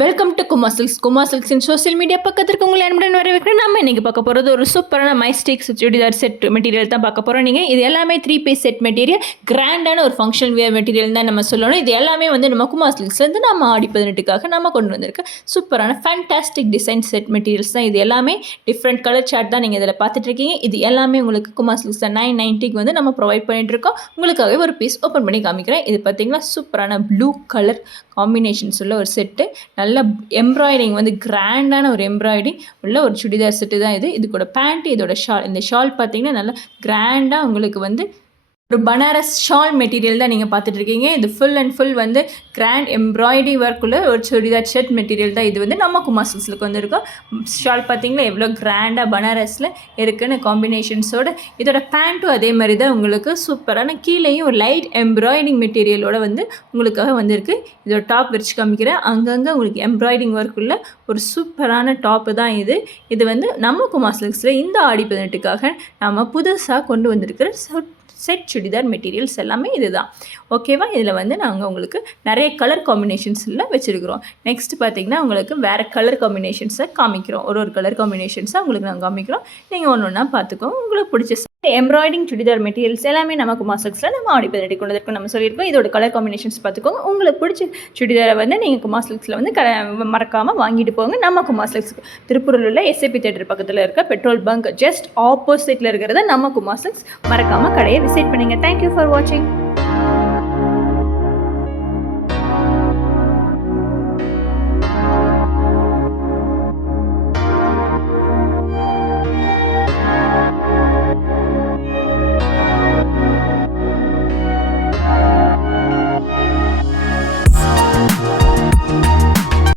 Welcome to Kumar சில்க்ஸின் social media பக்கத்திற்கு உங்களை அன்புடன் வரவேற்கிறேன். நம்ம இன்றைக்கி பார்க்க போகிறது ஒரு சூப்பரான மைஸ்டிக்ஸ் சுடிதார் செட் மெட்டீரியல் தான் பார்க்க போகிறோம். நீங்கள் இது எல்லாமே 3 பீஸ் செட் மெட்டீரியல், கிராண்டான ஒரு ஃபங்க்ஷன் வியர் மெட்டீரியல் தான் நம்ம சொல்லணும். இது எல்லாமே வந்து நம்ம குமார் சில்க்ஸ்லேருந்து நம்ம ஆடி 18க்காக நம்ம கொண்டு வந்திருக்க சூப்பரான ஃபேண்டாஸ்டிக் டிசைன் செட் மெட்டீரியல்ஸ் தான். இது எல்லாமே டிஃப்ரெண்ட் கலர் சார்ட் தான் நீங்கள் இதில் பார்த்துட்ருக்கீங்க. இது எல்லாமே உங்களுக்கு குமார் சில்க்ஸ் 990க்கு வந்து நம்ம ப்ரொவைட் பண்ணிகிட்ருக்கோம். உங்களுக்காகவே ஒரு பீஸ் ஓப்பன் பண்ணி காமிக்கிறேன். இது பார்த்தீங்கன்னா சூப்பரான ப்ளூ கலர் காம்பினேஷன்ஸ் உள்ள ஒரு செட்டு, நல்ல எம்ப்ராய்டிங் வந்து கிராண்டான ஒரு எம்ப்ராய்டிங் உள்ள ஒரு சுடிதார் செட்டு தான் இது. இது கூட பேண்ட், இதோட ஷால். இந்த ஷால் பார்த்தீங்கன்னா நல்லா கிராண்டாக உங்களுக்கு வந்து ஒரு பனாரஸ் ஷால் மெட்டீரியல் தான் நீங்கள் பார்த்துட்ருக்கீங்க. இது ஃபுல் அண்ட் ஃபுல் வந்து கிராண்ட் எம்ப்ராய்டரி ஒர்க்குள்ள ஒரு சுடிதார் செட் மெட்டீரியல் தான். இது வந்து நம்ம குமார் சில்க்ஸுக்கு வந்துருக்கோம். ஷால் பார்த்தீங்களா எவ்வளோ கிராண்டாக பனாரஸில் இருக்குன்னு காம்பினேஷன்ஸோட. இதோட பேண்ட்டும் அதே மாதிரி தான் உங்களுக்கு சூப்பரான கீழேயும் ஒரு லைட் எம்ப்ராய்டிங் மெட்டீரியலோட வந்து உங்களுக்காக வந்திருக்கு. இதோட டாப் விரிச்சு காமிக்கிறேன். அங்கங்கே உங்களுக்கு எம்ப்ராய்டிங் ஒர்க்குள்ள ஒரு சூப்பரான டாப்பு தான் இது. இது வந்து நம்ம குமார் சில்க்ஸில் இந்த ஆடி 18க்காக நம்ம புதுசாக கொண்டு வந்திருக்கிற செட் சுடிதார் மெட்டீரியல்ஸ் எல்லாமே இது தான். ஓகேவா? இதில் வந்து நாங்கள் உங்களுக்கு நிறைய கலர் காம்பினேஷன்ஸில் வச்சுருக்கிறோம். நெக்ஸ்ட் பார்த்திங்கன்னா உங்களுக்கு வேறு கலர் காம்பினேஷன்ஸை காமிக்கிறோம். ஒரு கலர் காம்பினேஷன்ஸை உங்களுக்கு நாங்கள் காமிக்கிறோம். நீங்கள் ஒன்று ஒன்றா பார்த்துக்கோங்க. உங்களுக்கு பிடிச்ச எம்ப்ராய்டிங் சுடிதார் மெட்டீரியல்ஸ் எல்லாமே நம்ம குமார் சில்க்ஸில் நம்ம ஆடி 18 கொண்டு வந்திருக்கோம். நம்ம சொல்லியிருக்கோம். இதோட கலர் காம்பினேஷன்ஸ் பார்த்துக்கோங்க. உங்களுக்கு பிடிச்ச சுடிதாரை வந்து நீங்கள் குமார் சில்க்ஸில் வந்து மறக்காமல் வாங்கிட்டு போங்க. நம்ம குமார் சில்க்ஸ் திருப்பூரில் உள்ள எஸ்ஏபி தியேட்டர் பக்கத்தில் இருக்க பெட்ரோல் பங்க் ஜஸ்ட் ஆப்போசிட்டில் இருக்கிறத நம்ம குமார் சில்க்ஸ். மறக்காமல் கடையை விசிட் பண்ணுங்கள். தேங்க்யூ ஃபார் வாட்சிங்.